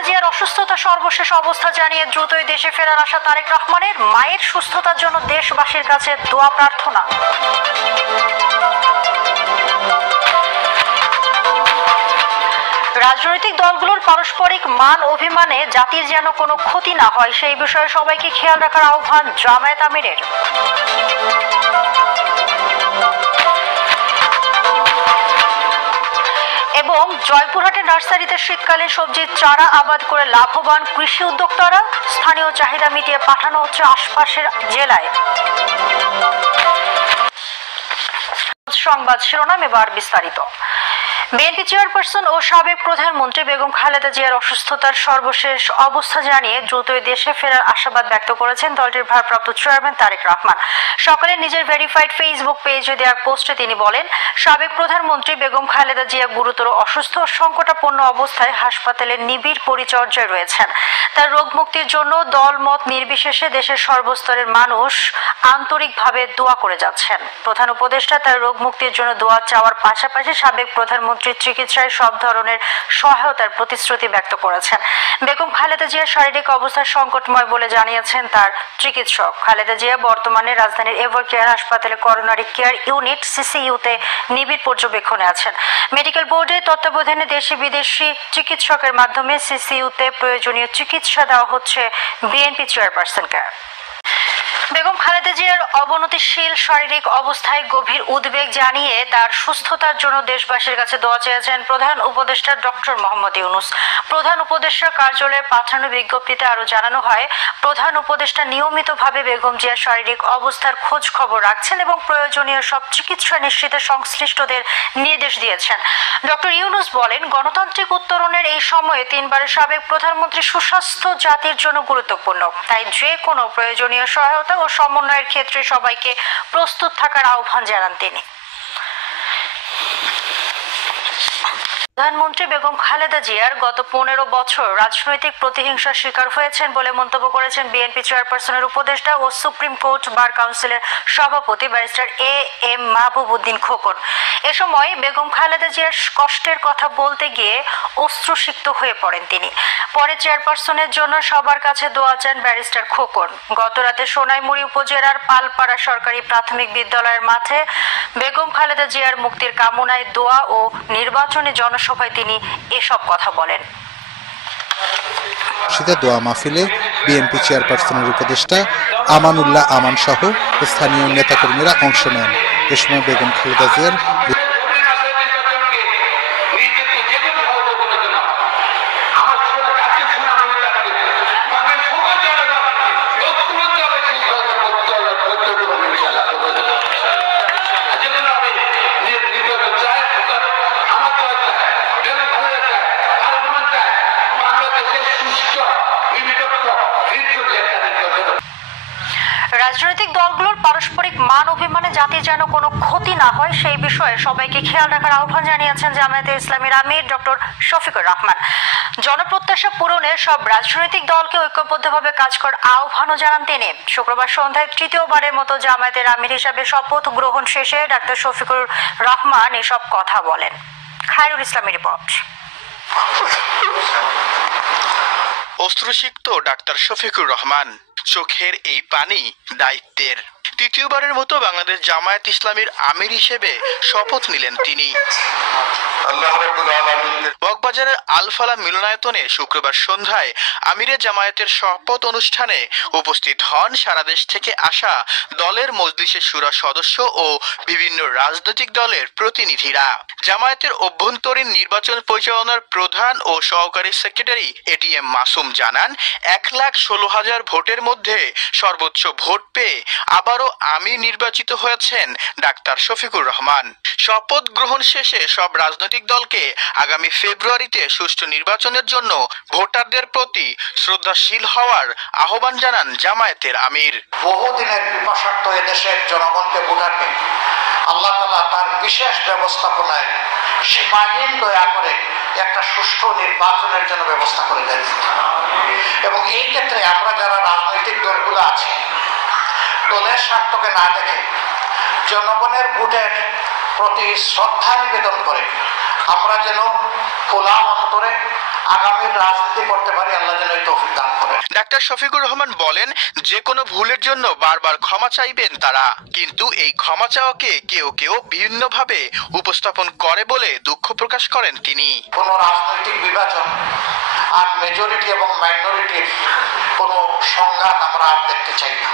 খালেদা জিয়ার অসুস্থতা সর্বশেষ অবস্থা জানিয়ে দ্রুতই দেশে ফেরার আশা তারেক রহমানের। মায়ের সুস্থতার জন্য দেশবাসীর কাছে দোয়া প্রার্থনা। রাজনৈতিক দলগুলোর পারস্পরিক মান অভিমানে জাতির যেন কোনো ক্ষতি না হয় সেই বিষয়ে সবাইকে খেয়াল রাখার আহ্বান জামায়াত আমিরের। এবং জয়পুরহাটের নার্সারিতে শীতকালীন সবজির চারা আবাদ করে লাভবান কৃষি উদ্যোক্তারা। স্থানীয় চাহিদা মিটিয়ে পাঠানো হচ্ছে আশপাশের জেলায়। সংবাদ শিরোনাম, এবার বিস্তারিত। বিএনপি চেয়ারপারসন ও সাবেক প্রধানমন্ত্রী বেগম খালেদা জিয়ার অসুস্থতার সর্বশেষ অবস্থা জানিয়ে দ্রুতই দেশে ফেরার আশাবাদ ব্যক্ত করেছেন দলটির ভারপ্রাপ্ত চেয়ারম্যান তারেক রহমান। সকালে নিজের ভেরিফাইড ফেসবুক পেজে দেওয়া পোস্টে তিনি বলেন, সাবেক প্রধানমন্ত্রী বেগম খালেদা জিয়া গুরুতর অসুস্থ ও সংকটাপন্ন অবস্থায় হাসপাতালে নিবিড় পরিচর্যায় রয়েছেন। তার রোগ মুক্তির জন্য দল মত নির্বিশেষে দেশের সর্বস্তরের মানুষ আন্তরিকভাবে দোয়া করে যাচ্ছেন। প্রধান উপদেষ্টা তার রোগ মুক্তির জন্য দোয়া চাওয়ার পাশাপাশি সাবেক প্রধানমন্ত্রী চিকিৎসায় সব ধরনের সহায়তার প্রতিশ্রুতি ব্যক্ত করেছেন। বেগম খালেদা জিয়ার শারীরিক অবস্থা সংকটময় বলে জানিয়েছেন তার চিকিৎসক। খালেদা জিয়া বর্তমানে রাজধানীর এভার কেয়ার হাসপাতালে করোনারি কেয়ার ইউনিট সিসিইউতে নিবিড় পর্যবেক্ষণে আছেন। মেডিকেল বোর্ডের তত্ত্বাবধানে দেশি বিদেশি চিকিৎসকের মাধ্যমে সিসিইউতে প্রয়োজনীয় চিকিৎসা দেওয়া হচ্ছে বিএনপি চেয়ারপারসনকে। বেগম খালেদা জিয়ার অবনতিশীল শারীরিক অবস্থায় গভীর উদ্বেগ জানিয়ে তার সুস্থতার জন্য দেশবাসীর কাছে দোয়া চেয়েছেন প্রধান উপদেষ্টা ডক্টর মোহাম্মদ ইউনূস। প্রধান উপদেষ্টার কার্যালয়ে পাঠানো বিজ্ঞপ্তিতে আরো জানানো হয়, প্রধান উপদেষ্টা নিয়মিতভাবে বেগম জিয়ার শারীরিক অবস্থার খোঁজ খবর রাখছেন এবং প্রয়োজনীয় সব চিকিৎসা নিশ্চিতে সংশ্লিষ্টদের নির্দেশ দিয়েছেন। ডক্টর ইউনূস বলেন, গণতান্ত্রিক উত্তরণের এই সময়ে তিনবারের সাবেক প্রধানমন্ত্রী সুস্বাস্থ্য জাতির জন্য গুরুত্বপূর্ণ। তাই যে কোনো প্রয়োজনীয় সহায়তা ও সমন্বয়ের ক্ষেত্রে সবাইকে প্রস্তুত থাকার আহ্বান জানান তিনি। প্রধানমন্ত্রী বেগম খালেদা জিয়ার গত 15 বছর রাজনৈতিক প্রতিহিংসার শিকার হয়েছেন বলে মন্তব্য করেছেন বিএনপি চেয়ারপারসনের উপদেষ্টা ও সুপ্রিম কোর্ট বার কাউন্সিলের সভাপতি ব্যারিস্টার এ.এম. মাহবুব উদ্দিন খোকন। এ সময় বেগম খালেদা জিয়ার কষ্টের কথা বলতে গিয়ে অশ্রুসিক্ত হয়ে পড়েন তিনি। পরে চেয়ারপারসনের জন্য সবার কাছে দোয়া চান ব্যারিস্টার খোকন। গতরাতে সোনাইমুড়ি উপজেলার পালপাড়া সরকারি প্রাথমিক বিদ্যালয়ের মাঠে বেগম খালেদা জিয়ার মুক্তির কামনায় দোয়া ও নির্বাচনী জনসভায় তিনি এসব কথা বলেন। দোয়া মাহফিলে বিএনপি চেয়ারপারসনের উপদেষ্টা আমানুল্লাহ আমান সহ স্থানীয় নেতাকর্মীরা অংশ নেন। এ সময় বেগম খালেদা জিয়ার রাজনৈতিক দলগুলোর পারস্পরিক মান অভিমানে জাতির যেন কোনো ক্ষতি না হয় সেই বিষয়ে সবাইকে খেয়াল রাখার আহ্বান জানিয়েছেন জামায়াতে ইসলামীর আমির ডক্টর শফিকুর রহমান। জনপ্রত্যাশা পূরণে সব রাজনৈতিক দলকে ঐক্যবদ্ধভাবে কাজ করার আহ্বানও জানান তিনি। শুক্রবার সন্ধ্যায় তৃতীয়বারের মতো জামায়াতের আমির হিসাবে শপথ গ্রহণ শেষে ডক্টর শফিকুর রহমান এসব কথা বলেন। খায়রুল ইসলামের রিপোর্ট। অশ্রুসিক্ত ডাক্তার শফিকুর রহমান, চোখের এই পানি দায়িত্বের। তৃতীয়বারের মতো বাংলাদেশ জামায়াত ইসলামীর আমির হিসেবে শপথ নিলেন তিনি। মগবাজারের আলফালা মিলনায়তনে শুক্রবার সন্ধ্যায় আমিরে জামায়াতের শপথ অনুষ্ঠানে উপস্থিত হন সারা দেশ থেকে আসা দলের মজলিসের শুরা সদস্য ও বিভিন্ন রাজনৈতিক দলের প্রতিনিধিরা। জামায়াতের অভ্যন্তরীণ নির্বাচন পরিচালনার প্রধান ও সহকারী সেক্রেটারি এটিএম মাসুম জানান, 1,16,000 ভোটের মধ্যে সর্বোচ্চ ভোট পেয়ে আবারও আমির নির্বাচিত হয়েছেন ডাক্তার শফিকুর রহমান। শপথ গ্রহণ শেষে সব রাজনৈতিক দলকে আগামী ফেব্রুয়ারিতে সুষ্ঠু নির্বাচনের জন্য ভোটারদের প্রতি শ্রদ্ধাশীল হওয়ার আহ্বান জানান জামায়াতের আমির। বহুদিনের পিপাসার্থ এদেশের জনগণকে ভোটারকে আল্লাহ তাআলা তার বিশেষ ব্যবস্থাপনায় সীমাহীন দয়া করে একটা সুষ্ঠু নির্বাচনের জন্য ব্যবস্থা করে দেন এবং এই ক্ষেত্রে আমরা যারা রাজনৈতিক দলগুলো আছে দলের স্বার্থকে না দেখে জনগণের ভোটের প্রতি শ্রদ্ধা নিবেদন করে আমরা যেন খোলা অন্তরে আগামীর রাজনীতি করতে পারি। আল্লাহ যেন এই তৌফিক দান করেন। ডাক্তার শফিকুর রহমান বলেন, যে কোনো ভুলের জন্য বারবার ক্ষমা চাইবেন তারা, কিন্তু এই ক্ষমা চাওয়াকে কেউ কেউ বিভিন্নভাবে উপস্থাপন করে বলে দুঃখ প্রকাশ করেন তিনি। কোনো রাজনৈতিক বিভাজন আর মেজরিটি এবং মাইনরিটির কোনো সংঘাত আমরা আর দেখতে চাই না।